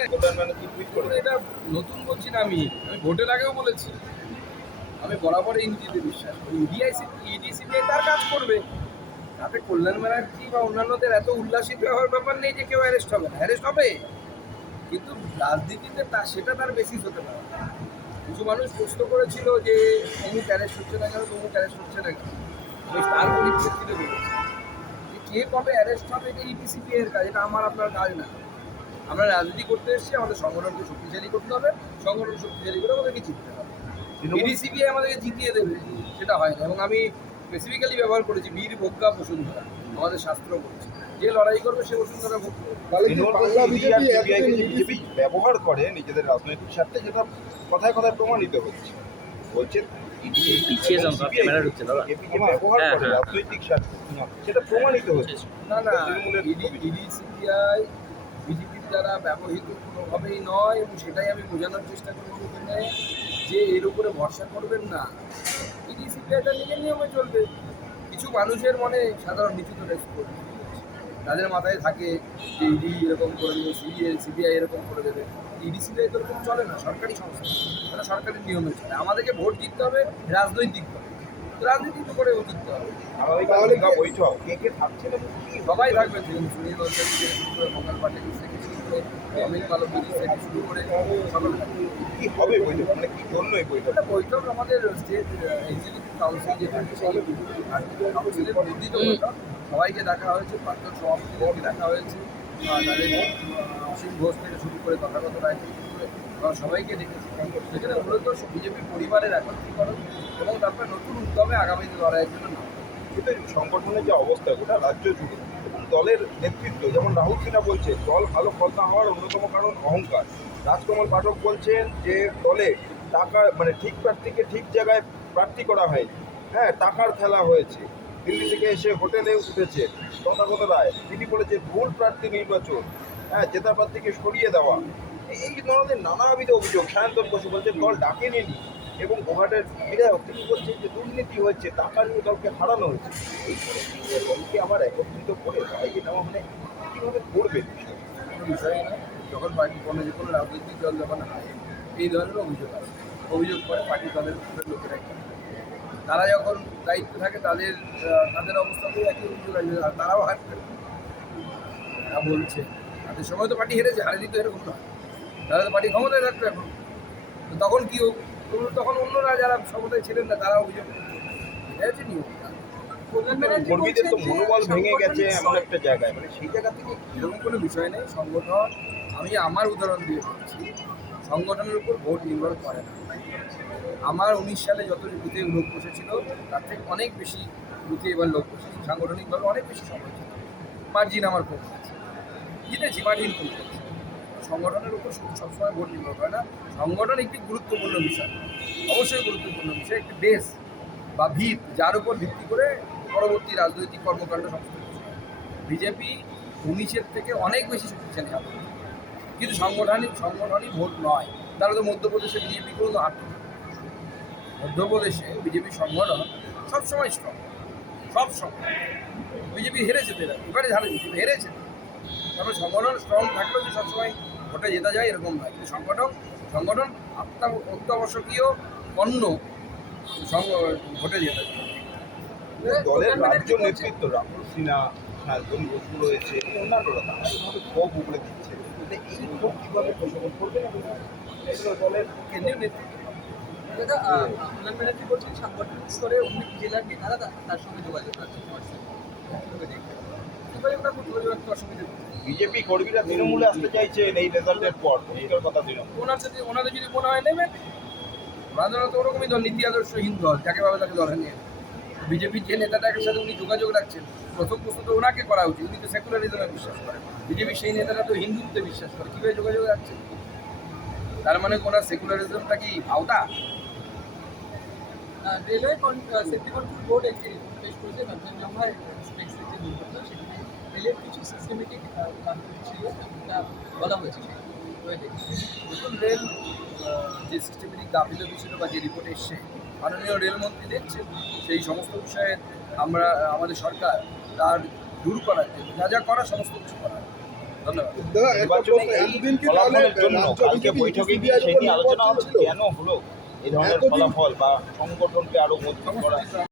এটা নতুন বলছি না আমি। আমি ভোটের আগেও বলেছি। আমি বরাবর এই বিশ্বাস করি। ইডিআইসি ইডিসিবিআই তার কাজ করবে। তাতে কল্যাণ ব্যানার্জি বা অন্যান্যদের এত উল্লাসিত হওয়ার ব্যাপার নেই যে কেউ অ্যারেস্ট হবে না। অ্যারেস্ট হবে। কিন্তু রাজনীতিতে তা সেটা তার বেসিস হতে পারে। কিছু মানুষ প্রশ্ন করেছিল যে অমুক অ্যারেস্ট হচ্ছে না কেন? তমুক অ্যারেস্ট হচ্ছে না কেন? তার পরিপ্রেক্ষিতে বলেছি। যে কে কবে অ্যারেস্ট হবে এটা ইডিসিপি এর কাজ। এটা আমার আপনার কাজ না। আমরা রাজনীতি করতে এসেছি আমাদের সংগঠনকে শক্তিশালী করতে হবে সংগঠন শক্তিশালী করে আমাদেরকে জিততে হবে। তৃণমূল- আমাদেরকে জিতিয়ে দেবে সেটা হয় না এবং আমি স্পেসিফিক্যালি ব্যবহার করেছি বীর ভোগ্যা বসুন্ধরা আমাদের শাস্ত্র বলছে। যে লড়াই করবে সে বসুন্ধরা ভোগ বিজেপি ব্যবহার করে নিজেদের রাজনৈতিক স্বার্থে যেটা কথায় কথায় প্রমাণিত হচ্ছে। বলছে হ্যাঁ, করে হ্যাঁ। রাজনৈতিক স্বার্থে। সেটা প্রমাণিত হচ্ছে। না না তৃণমূলের ইডি ইডি সিবিআই বিজেপির দ্বারা ব্যবহৃত কোনোভাবেই নয় এবং সেটাই আমি বোঝানোর চেষ্টা করেছি এখানে যে এর উপরে ভরসা করবেন না। ইডি সিবিআইটা নিজের নিয়মে চলবে। কিছু মানুষের মনে সাধারণ নিচুত করবে। তাদের মাথায় থাকে যে ইডি এরকম করে দেবে সিবিআই সিবিআই এরকম করে দেবে। ইডি সিবিআই তো এরকম চলে না, সরকারি সংস্থা। সরকারি নিয়মে চলে। আমাদেরকে ভোট জিততে হবে রাজনৈতিকভাবে রাজনীতি তো করে দীঘা বৈঠক কে কে থাকছে না? সবাই সুনীল মঙ্গল পাটেল থেকে অমিত মালব্য থেকে শুরু করে কি হবে বৈঠক? মানে কি এই বৈঠক? বৈঠক আমাদের স্টেট এক্সিকিউটিভ কাউন্সিল যে থাকে সেই কাউন্সিলের বর্ধিত বৈঠক সবাইকে দেখা হয়েছে প্রাক্তন সভাপতিদেরকে দেখা হয়েছে। তাদের অসীম ঘোষ থেকে শুরু করে তথাগত রায় থেকে শুরু করে সবাইকে ডেকেছি সেখানে মূলত বিজেপি পরিবারের একত্রীকরণ এবং তারপরে নতুন উদ্যমে আগামী লড়াইয়ের জন্য নামা। সংগঠনের যে অবস্থা, গোটা রাজ্য জুড়ে এবং দলের নেতৃত্ব, যেমন রাহুল সিনহা বলছে, দল ভালো ফল হওয়ার অন্যতম কারণ অহংকার। রাজকমল পাঠক বলছেন যে, দলে টাকা মানে ঠিক প্রার্থীকে ঠিক জায়গায় প্রার্থী করা হয়নি। হ্যাঁ টাকার খেলা হয়েছে। দিল্লি থেকে এসে হোটেলে উঠেছে তথাগত রায়। তিনি বলেছে, ভুল প্রার্থী নির্বাচন। হ্যাঁ জেতা প্রার্থীকে সরিয়ে দেওয়া। এই ধরনের নানাবিধ অভিযোগ সায়ন্তন বসু বলছে, দল ডাকেনি এবং গোহাটের বিধায়ক তিনি বলছেন যে দুর্নীতি হয়েছে, টাকা নিয়ে দলকে হারানো হয়েছে। এই দলকে আবার একত্রিত করে লড়াইয়ে নেওয়া মানে কীভাবে করবে বিষয় না। যখন পার্টি কোনো যে কোনো রাজনৈতিক দল যখন হারে এই ধরনের অভিযোগ আছে অভিযোগ করে পার্টি দলের লোকেরা তারা যখন দায়িত্ব থাকে, তাদের তাদের অবস্থাতেও একই অভিযোগ আর তারাও হারবে তারা বলছে, তাদের সময় তো পার্টি হেরেছে, হারেনি তো এরকম না তারা তো পার্টি ক্ষমতায় থাকতো এখন। তো তখন কি হোক তখন অন্যরা যারা ক্ষমতায় ছিলেন না তারা অভিযোগ এটা হচ্ছে নিয়ম। কর্মীদের তো মনোবল ভেঙে গেছে এমন একটা জায়গায়। মানে সেই জায়গা থেকে এরকম কোনো বিষয় নেই। সংগঠন আমি আমার উদাহরণ দিয়ে বলছি সংগঠনের উপর ভোট নির্ভর করে না। আমার উনিশ সালে যত বুথে লোক বসেছিল তার থেকে অনেক বেশি বুথে এবার লোক বসেছে। সাংগঠনিকভাবে অনেক বেশি সময় ছিল। মার্জিন আমার কম আছে। জিতেছি মার্জিন কম আছে। সংগঠনের উপর সবসময় ভোট নির্ভর করে না। সংগঠন একটি গুরুত্বপূর্ণ বিষয়। অবশ্যই গুরুত্বপূর্ণ বিষয়। একটি বেস বা ভিত, যার উপর ভিত্তি করে পরবর্তী রাজনৈতিক কর্মকাণ্ড কিছু বিজেপি উনিশের থেকে অনেক বেশি শক্তিশালী হবে। কিন্তু সাংগঠনিক সংগঠনিক ভোট নয়। তাহলে তো মধ্যপ্রদেশে বিজেপি কোনো তো হারত মধ্যপ্রদেশে বিজেপি সংগঠন সবসময় স্ট্রং সবসময়। বিজেপি হেরেছে তো এবারে। বিজেপি হেরেছে। তারপরে সংগঠন স্ট্রং থাকলেও যে সবসময় ভোটে জেতা যায় এরকম নয়। কিন্তু সংগঠন সংগঠন আত্মা অত্যাবশ্যকীয় পণ্য ভোটে জেতা যায়। দলের রাজ্য নেতৃত্ব রাহুল সিনহা সায়ন্তন বসু রয়েছে অন্যান্যরা তারা এইভাবে ক্ষোভ উগড়ে দিচ্ছে? এই ক্ষোভ কীভাবে প্রশমন করবে না দলের কেন্দ্রীয় নেতৃত্ব। দাদা আহ, কল্যাণ ব্যানার্জি বলছেন সাংগঠনিক স্তরে অনেক জেলার নেতারা তার সঙ্গে যোগাযোগ রাখছেন বিজেপি কর্মীরা তৃণমূলে আসতে চাইছেন এই রেজাল্টের পর কথা তৃণমূল। ওনার যদি ওনাদের যদি মনে হয় নেবেন ওনাদের তো ওরকমই দল নীতি আদর্শহীন দল যাকে ভাবে তাকে দলে নিয়ে বিজেপির যে নেতাটাকে সাথে উনি যোগাযোগ রাখছেন প্রথম প্রশ্ন তো ওনাকে করা উচিত উনি তো সেকুলারিজমে বিশ্বাস করেন। বিজেপির সেই নেতারা তো হিন্দুত্বে বিশ্বাস করে কীভাবে যোগাযোগ রাখছেন তার মানে ওনার সেকুলারিজমটা কি আওতা? রেলওয়ে সেফটি বোর্ড একটি রিপোর্ট পেশ করেছে কাঞ্চনজঙ্ঘার এক্সপ্রেসের যে দুর্ঘটনা সেখানে রেলের কিছু সিস্টেমেটিক ছিল বলা হয়েছে নতুন রেল যে সিস্টেমেটিক গাফিলতি ছিল বা যে রিপোর্ট এসছে মাননীয় রেলমন্ত্রী দেখছেন সেই সমস্ত বিষয়ে আমরা আমাদের সরকার তার দূর করার জন্য যা যা করা সমস্ত কিছু করা কেন হলো এই ধরনের ফলাফল বা সংগঠনকে আরও মজবুত করা?